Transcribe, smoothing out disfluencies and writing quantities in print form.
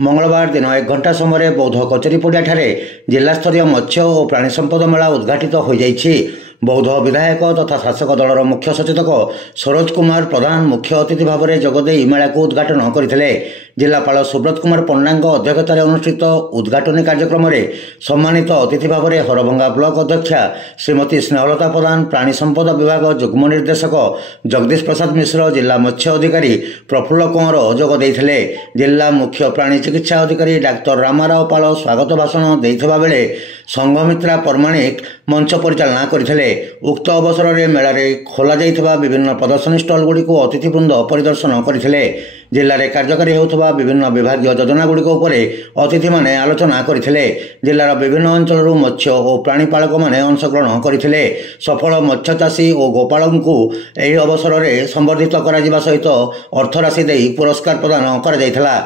मंगलवार दिन 1 घंटा समय बौद्ध कचेरी पड़िया जिलास्तरीय मत्स्य और प्राणी संपद मेला उद्घाटित हो जाइछि। बौद्ध विधायक तथा शासक दलर मुख्य सचेतक सरोज कुमार प्रधान मुख्य अतिथि भाव में जोगदे मेला को उद्घाटन करथिले। जिलापाल सुब्रत कुमार पंडांग अध्यक्षतार अनुष्ठित उद्घाटनी कार्यक्रम में सम्मानित अतिथि भाव में हरभंगा ब्लॉक अध्यक्षा श्रीमती स्नेहलता प्रधान, प्राणी संपद विभाग जुग्म निर्देशक जगदीश प्रसाद मिश्र, जिला मत्स्य अधिकारी प्रफुल्ल कुंवर जोग देइथिले। जिला मुख्य प्राणी चिकित्सा अधिकारी डाक्तर रामाराव पाल स्वागत भाषण देइथिबा बेले संघमित्रा परमाणिक मंच परिचालना करथिले। उक्त अवसर में मेला खोल जाइथिबा विभिन्न प्रदर्शनी स्टल गुड़ी को अतिथिवृंद परिदर्शन करथिले। जिले में कार्यकारी होउथबा विभिन्न विभाग योजना गुड़िक अतिथि माने आलोचना करथिले। जिलार विभिन्न अंचल मत्स्य और प्राणीपालक माने अंशग्रहण करथिले। सफल मत्स्य चाषी और गोपालकଙ୍କୁ ଏହି अवसर में संबर्धित करा जिबा सहित अर्थराशि देई पुरस्कार प्रदान करा जाइथिला।